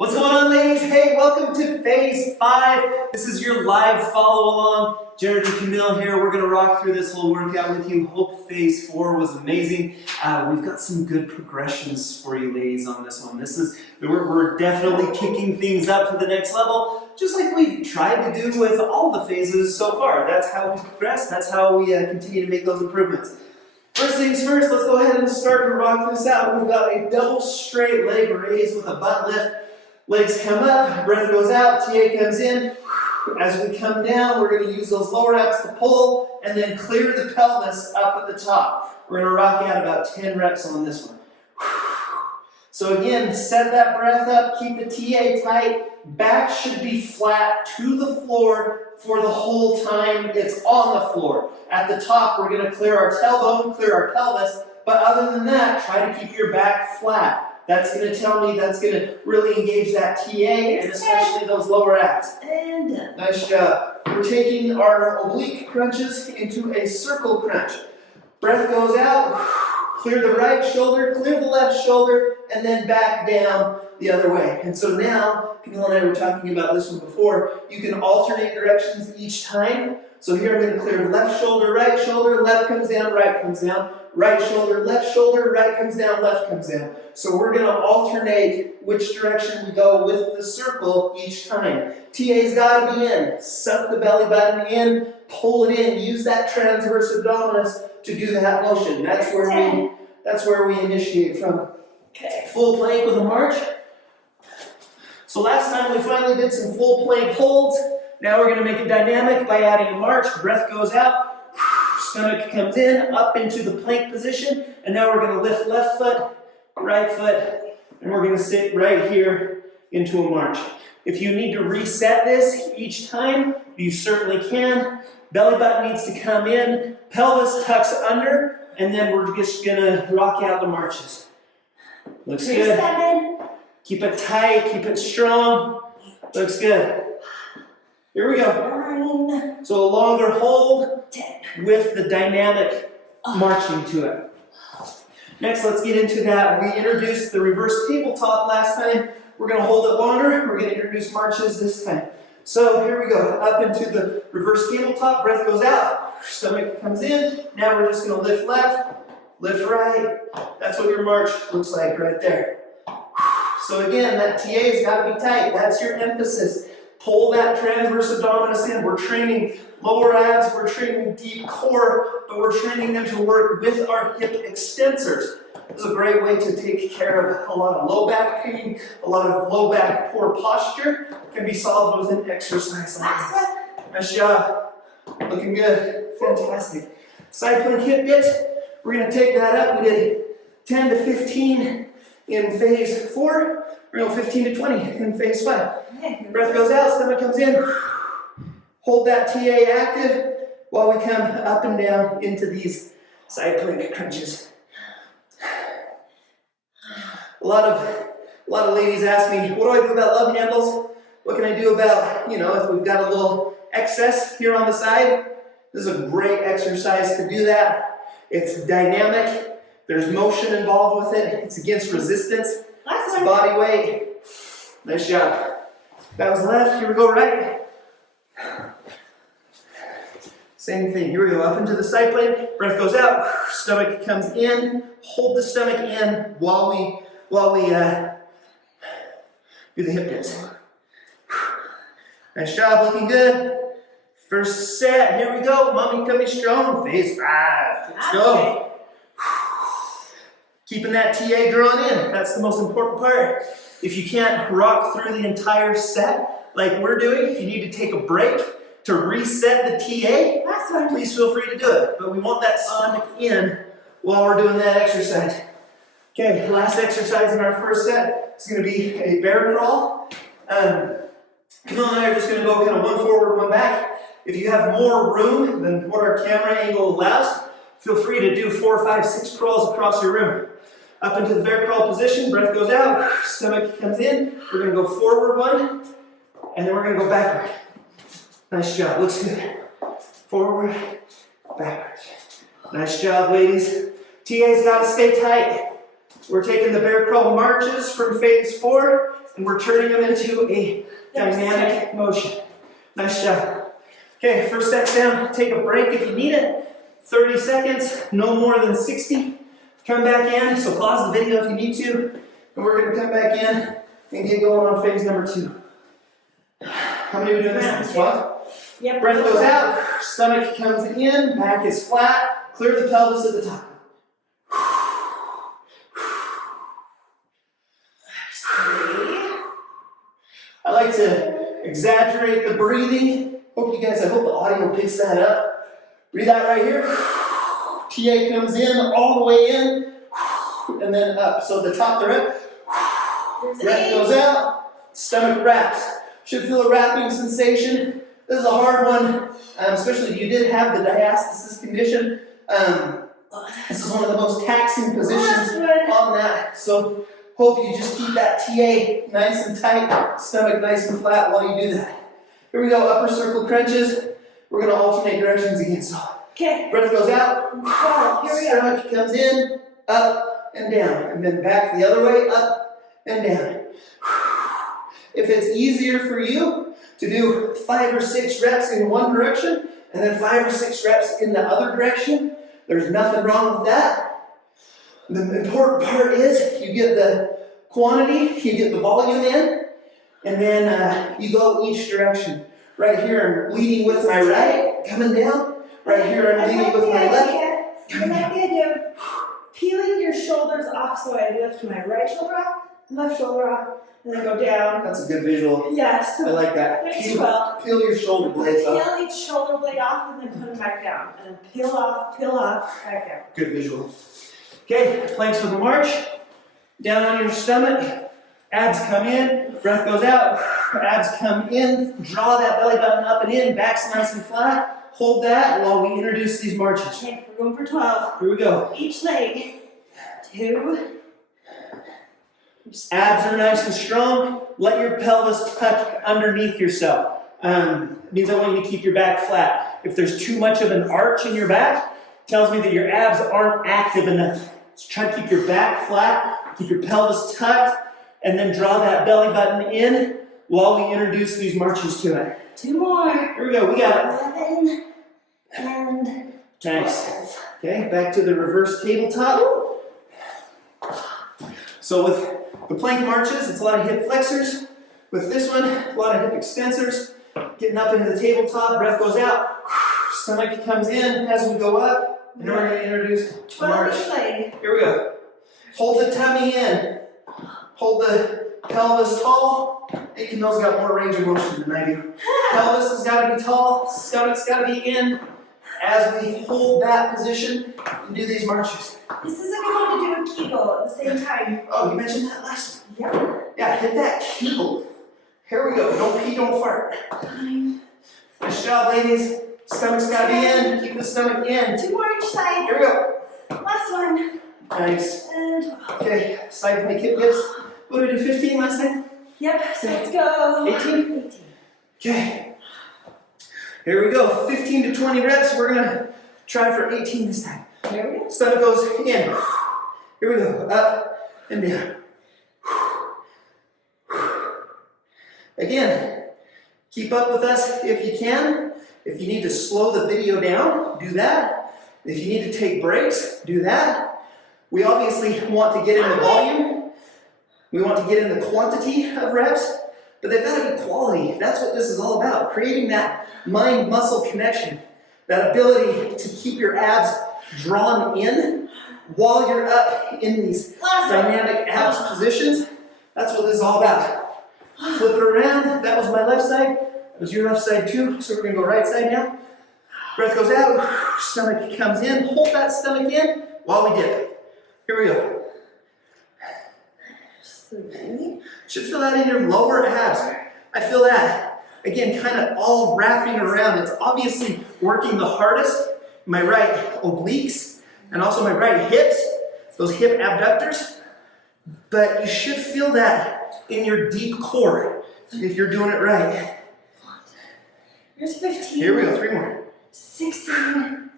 What's going on, ladies? Hey, welcome to Phase 5. This is your live follow-along. Jared and Camille here. We're going to rock through this whole workout with you. Hope Phase 4 was amazing. We've got some good progressions for you, ladies, on this one. We're definitely kicking things up to the next level, just like we've tried to do with all the phases so far. That's how we progress. That's how we continue to make those improvements. First things first, let's go ahead and start to rock this out. We've got a double straight leg raise with a butt lift. Legs come up, breath goes out, TA comes in. As we come down, we're going to use those lower abs to pull and then clear the pelvis up at the top. We're going to rock out about 10 reps on this one. So again, set that breath up, keep the TA tight. Back should be flat to the floor for the whole time it's on the floor. At the top, we're going to clear our tailbone, clear our pelvis, but other than that, try to keep your back flat. That's going to tell me that's going to really engage that TA and especially those lower abs. And nice job. We're taking our oblique crunches into a circle crunch. Breath goes out, clear the right shoulder, clear the left shoulder, and then back down the other way. And so now, Camille and I were talking about this one before, you can alternate directions each time. So here I'm going to clear left shoulder, left comes down, right comes down. Right shoulder, right comes down, left comes down. So we're going to alternate which direction we go with the circle each time. TA's got to be in. Suck the belly button in, pull it in, use that transverse abdominis to do that motion. That's where we initiate from. Okay. Full plank with a march. So last time we finally did some full plank holds. Now we're going to make it dynamic by adding a march. Breath goes out. Stomach comes in, up into the plank position, and now we're going to lift left foot, right foot, and we're going to sit right here into a march. If you need to reset this each time, you certainly can. Belly button needs to come in, pelvis tucks under, and then we're just going to rock out the marches. Looks good. Keep it tight, keep it strong. Looks good. Here we go. 9. So a longer hold 10. With the dynamic marching to it. Next, let's get into that. We introduced the reverse tabletop last time. We're going to hold it longer. We're going to introduce marches this time. So here we go. Up into the reverse tabletop. Breath goes out. Stomach comes in. Now we're just going to lift left, lift right. That's what your march looks like right there. So again, that TA's got to be tight. That's your emphasis. Pull that transverse abdominis in. We're training lower abs, we're training deep core, but we're training them to work with our hip extensors. This is a great way to take care of a lot of low back pain, a lot of low back poor posture. Can be solved with an exercise like this. Nice job. Looking good. Fantastic. Side plank hip bit. We're going to take that up. We did 10 to 15 in phase 4. We're going to go 15 to 20 in phase 5. Breath goes out, stomach comes in. Hold that TA active while we come up and down into these side plank crunches. A lot of ladies ask me, what do I do about love handles? What can I do about, if we've got a little excess here on the side? This is a great exercise to do that. It's dynamic. There's motion involved with it. It's against resistance. It's body weight. Nice job. That was left. Here we go, right. Same thing. Here we go. Up into the side plank. Breath goes out. Stomach comes in. Hold the stomach in while we do the hip dips. Nice job. Looking good. First set. Here we go. Mommy coming strong. Phase 5. Let's go. Keeping that TA drawn in. That's the most important part. If you can't rock through the entire set like we're doing, if you need to take a break to reset the TA, please feel free to do it. But we want that stomach in while we're doing that exercise. Okay, last exercise in our first set is going to be a bear crawl. Camille and I are just going to go kind of one forward, one back. If you have more room than what our camera angle allows, feel free to do 4, 5, 6 crawls across your room. Up into the bear crawl position, breath goes out, stomach comes in. We're going to go forward one, and then we're going to go backward. Nice job, looks good. Forward, backward. Nice job, ladies. TA's got to stay tight. We're taking the bear crawl marches from phase 4, and we're turning them into a dynamic motion. Nice job. Okay, first set down, take a break if you need it. 30 seconds, no more than 60. Come back in, so pause the video if you need to, and we're gonna come back in and get going on phase number 2. How many are we doing this time? 12? Yep. Breath goes out, stomach comes in, back is flat, clear the pelvis at the top. I like to exaggerate the breathing. I hope the audio picks that up. Breathe out right here. TA comes in, all the way in, and then up. So the top, they're up. Breath goes out, stomach wraps. Should feel a wrapping sensation. This is a hard one, especially if you did have the diastasis condition. This is one of the most taxing positions on that. So hope you just keep that TA nice and tight, stomach nice and flat while you do that. Here we go, upper circle crunches. We're gonna alternate directions again. So breath goes out, stomach comes in, up and down, and then back the other way, up and down. If it's easier for you to do 5 or 6 reps in one direction and then 5 or 6 reps in the other direction, there's nothing wrong with that. The important part is you get the quantity, you get the volume in, and then you go each direction. Right here I'm leading with my right, coming down. Right here I'm leading with my left. I like the idea of peeling your shoulders off, so I lift my right shoulder off, left shoulder off, and then go down. That's a good visual. Yes. I like that. Peel your shoulder blades off. Peel each shoulder blade off and then put them back down. And then peel off, back down. Good visual. Okay, planks with a march. Down on your stomach. Abs come in. Breath goes out. Abs come in. Draw that belly button up and in. Back's nice and flat. Hold that while we introduce these marches. Okay, we're going for 12. Here we go. Each leg. 2. Abs are nice and strong. Let your pelvis tuck underneath yourself. It means I want you to keep your back flat. If there's too much of an arch in your back, it tells me that your abs aren't active enough. So try to keep your back flat, keep your pelvis tucked, and then draw that belly button in while we introduce these marches to it. 2 more. Here we go. We got it. 11 and 12. Nice. Okay, back to the reverse tabletop. So with the plank marches, it's a lot of hip flexors. With this one, a lot of hip extensors. Getting up into the tabletop, breath goes out, stomach comes in as we go up, and then we're going to introduce a march. Here we go. Hold the tummy in. Hold the pelvis tall. Hey, Camille's got more range of motion than I do. Pelvis has got to be tall, stomach's got to be in. As we hold that position and do these marches. This is a good one to do a Kegel at the same time. Oh, you mentioned that last time. Yep. Yeah, hit that Kegel. Here we go. Don't pee, don't fart. Nice job, ladies. Stomach's got to be in. Keep the stomach in. 2 more each side. Here we go. Last one. Nice. And 12. Okay, side plank hip dips. What did we do, 15 last time? Yep, so let's go. 18? 18. Okay. Here we go. 15 to 20 reps. We're going to try for 18 this time. Here we go. Stomach goes in. Here we go. Up and down. Again, keep up with us if you can. If you need to slow the video down, do that. If you need to take breaks, do that. We obviously want to get in the volume. We want to get in the quantity of reps, but they've got to be quality. That's what this is all about, creating that mind-muscle connection, that ability to keep your abs drawn in while you're up in these dynamic abs positions. That's what this is all about. Flip it around. That was my left side. That was your left side too. So we're going to go right side now. Breath goes out. Stomach comes in. Hold that stomach in while we dip. Here we go. Should feel that in your lower abs. I feel that. Again, kind of all wrapping around. It's obviously working the hardest. My right obliques and also my right hips. Those hip abductors. But you should feel that in your deep core if you're doing it right. Here's 15. Here we go, 3 more. 16.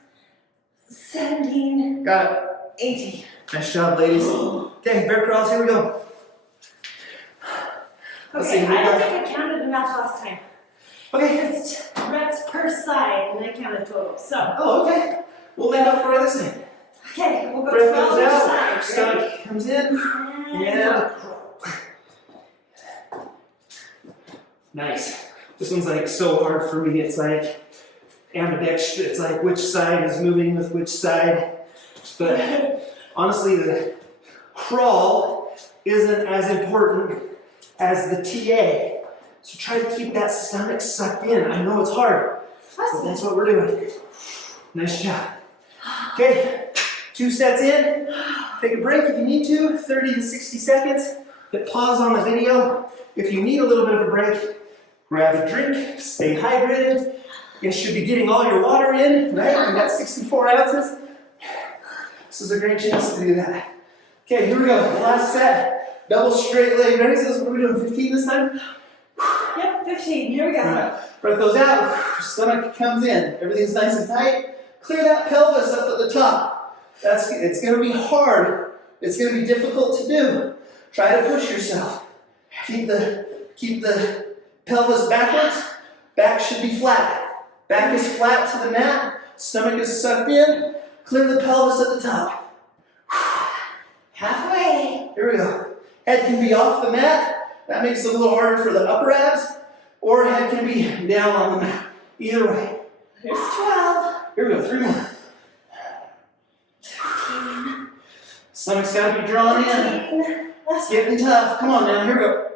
17. Got it. 18. Nice job, ladies. Okay, bear crawls, here we go. Let's see. Okay, I don't think I counted enough last time. Okay. Just reps per side, and I counted total. So. Oh, okay. We'll make up for this thing. Okay, we'll go Breath 12 goes each out, side. stomach comes in, and nice. This one's like so hard for me. It's like ambidextrous. It's like which side is moving with which side. But honestly, the crawl isn't as important as the TA. So try to keep that stomach sucked in. I know it's hard, but that's what we're doing. Nice job. Okay, 2 sets in. Take a break if you need to, 30 to 60 seconds. Hit pause on the video. If you need a little bit of a break, grab a drink, stay hydrated. You should be getting all your water in, right? You got 64 ounces. This is a great chance to do that. Okay, here we go. Last set. Double straight leg. Ready? So this is what we're doing. 15 this time? Yep, 15. Here we go. Breath goes out. Stomach comes in. Everything's nice and tight. Clear that pelvis up at the top. It's going to be hard. It's going to be difficult to do. Try to push yourself. Keep the pelvis backwards. Back should be flat. Back is flat to the mat. Stomach is sucked in. Clear the pelvis at the top. Halfway. Here we go. Head can be off the mat. That makes it a little harder for the upper abs. Or head can be down on the mat. Either way. Here's 12. Here we go. 3 more. 13. Stomach's got to be drawn in. 14. It's getting tough. Come on now. Here we go.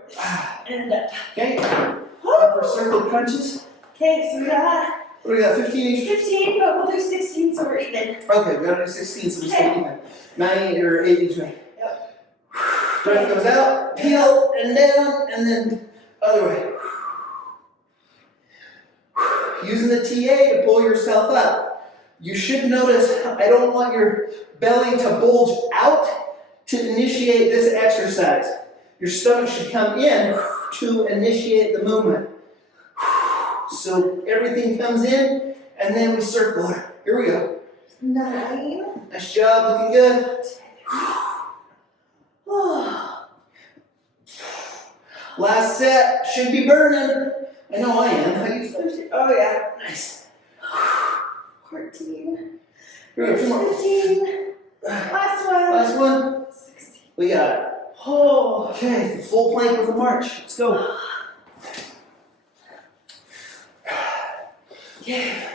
And up. Okay. Upper circle crunches. Okay, so we got What do we got? 15 each? 15, but we'll do 16 so we're even. Okay, we got to do 16, so we stay even. 9 or 8 each way. Yep. Breath goes out, peel and down, and then other way. Using the TA to pull yourself up. You should notice I don't want your belly to bulge out to initiate this exercise. Your stomach should come in to initiate the movement. So everything comes in, and then we circle it. Here we go. 9. Nice job, looking good. Last set, should be burning. I know I am. How you feel? Oh yeah. Nice. 14. Here we go, 2 more. 15. Last one. Last one. 16. We got it. Oh. Okay, the full plank with a march. Let's go. Okay.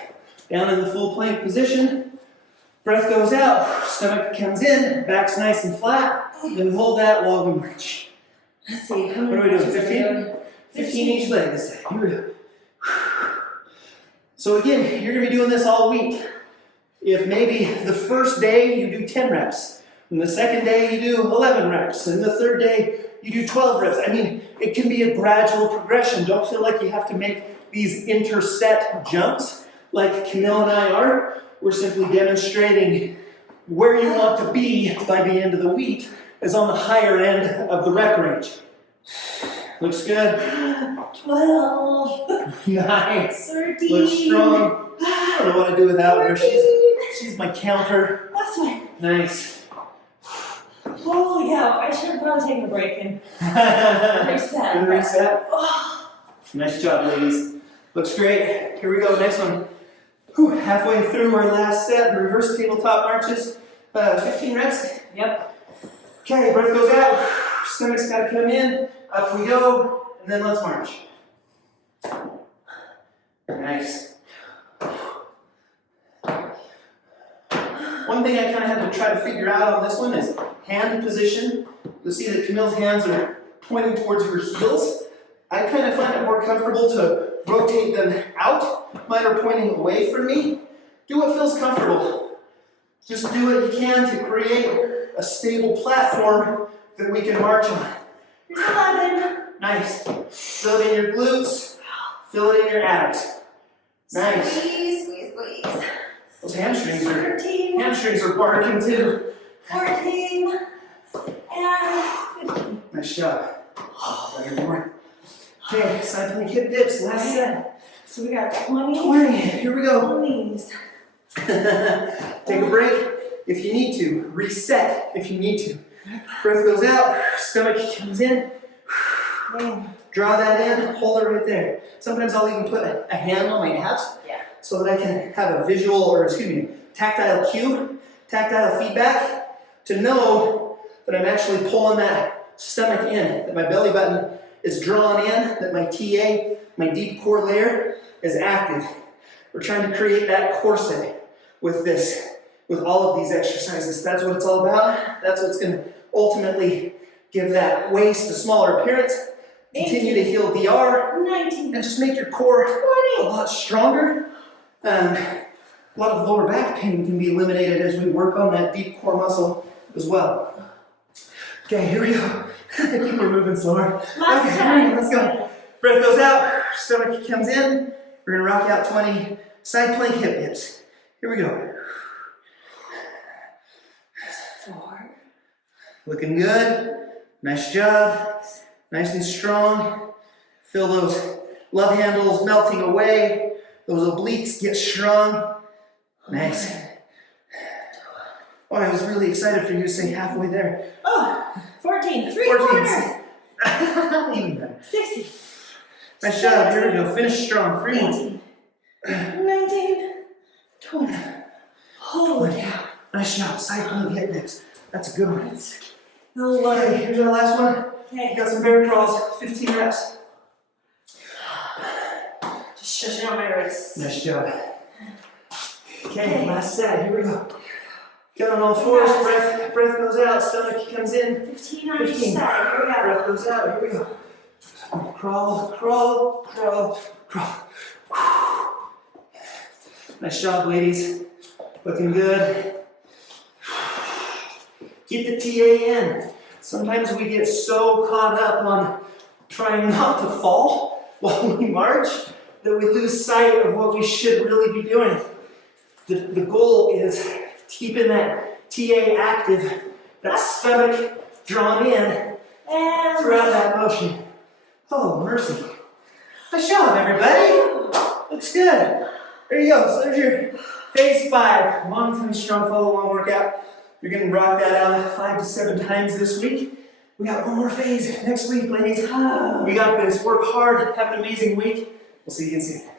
Down in the full plank position. Breath goes out. Stomach comes in. Back's nice and flat. Then we hold that while we march. Let's see. How What many are we doing? marches 15? are we doing? 15 each leg this time. Here we go. So again, you're going to be doing this all week. If maybe the first day you do 10 reps, and the second day you do 11 reps, and the third day you do 12 reps. I mean, it can be a gradual progression. Don't feel like you have to make these interset jumps like Camille and I are. We're simply demonstrating where you want to be by the end of the week is on the higher end of the rep range. Looks good. 12. Nice. 13. Looks strong. I don't know what to do without her. 14. She's my counter. Last one. Nice. Holy cow. I should have probably taken a break and reset. Good reset. Oh. Nice job, ladies. Looks great. Here we go. Next one. Whew, halfway through our last set, the reverse tabletop marches. 15 reps. Yep. Okay, breath goes out. Stomach's got to come in. Up we go. And then let's march. Nice. One thing I kind of had to try to figure out on this one is hand position. You'll see that Camille's hands are pointing towards her heels. I kind of find it more comfortable to rotate them out. Mine are pointing away from me. Do what feels comfortable. Just do what you can to create a stable platform that we can march on. Here's 11. Nice. Fill it in your glutes. Fill it in your abs. Nice. Squeeze, squeeze, squeeze. Those hamstrings are 13. barking too. 14. And 15. Nice job. Okay, side plank hip dips. Last set. So we got 20. 20. Here we go. 20s. Take a break if you need to. Reset if you need to. Breath goes out. Stomach comes in. Okay. Draw that in, hold it right there. Sometimes I'll even put a hand on my abs so that I can have a visual, or excuse me, tactile cue, tactile feedback to know that I'm actually pulling that stomach in, that my belly button is drawn in, that my TA, my deep core layer, is active. We're trying to create that corset with this, with all of these exercises. That's what it's all about. That's what's going to ultimately give that waist a smaller appearance. Continue to heal DR, 19, and just make your core 20. a lot stronger. A lot of lower back pain can be eliminated as we work on that deep core muscle as well. Okay, here we go. People are moving slower. Last time. Let's go. Breath goes out, stomach comes in. We're gonna rock out 20 side plank hip dips. Here we go. 4. Looking good. Nice job. Nice and strong. Feel those love handles melting away. Those obliques get strong. Nice. Oh, I was really excited for you to say halfway there. Oh, 14. 3 14. quarters. Even better. 60. Nice job. Here we go. Finish strong. 3 more. 18. 19. 20. Holy cow. Nice job. Side plank hip dips. That's a good one. Oh, Lord. Okay, here's our last one. Okay. Got some bear crawls. 15 reps. Just stretching out my wrists. Nice job. Okay, last set. Here we go. Get on all fours. Breath goes out. Stomach comes in. 15 on each 15. side. Here we go. Breath goes out. Here we go. Crawl, crawl, crawl, crawl. Nice job, ladies. Looking good. Keep the TA in. Sometimes we get so caught up on trying not to fall while we march that we lose sight of what we should really be doing. The goal is keeping that TA active, that stomach drawn in And throughout that motion. Oh, mercy. Nice job, everybody. Looks good. There you go. So there's your phase 5, long-term strong follow-along workout. You're going to rock that out 5 to 7 times this week. We got one more phase next week, ladies. We got this. Work hard. Have an amazing week. We'll see you again soon.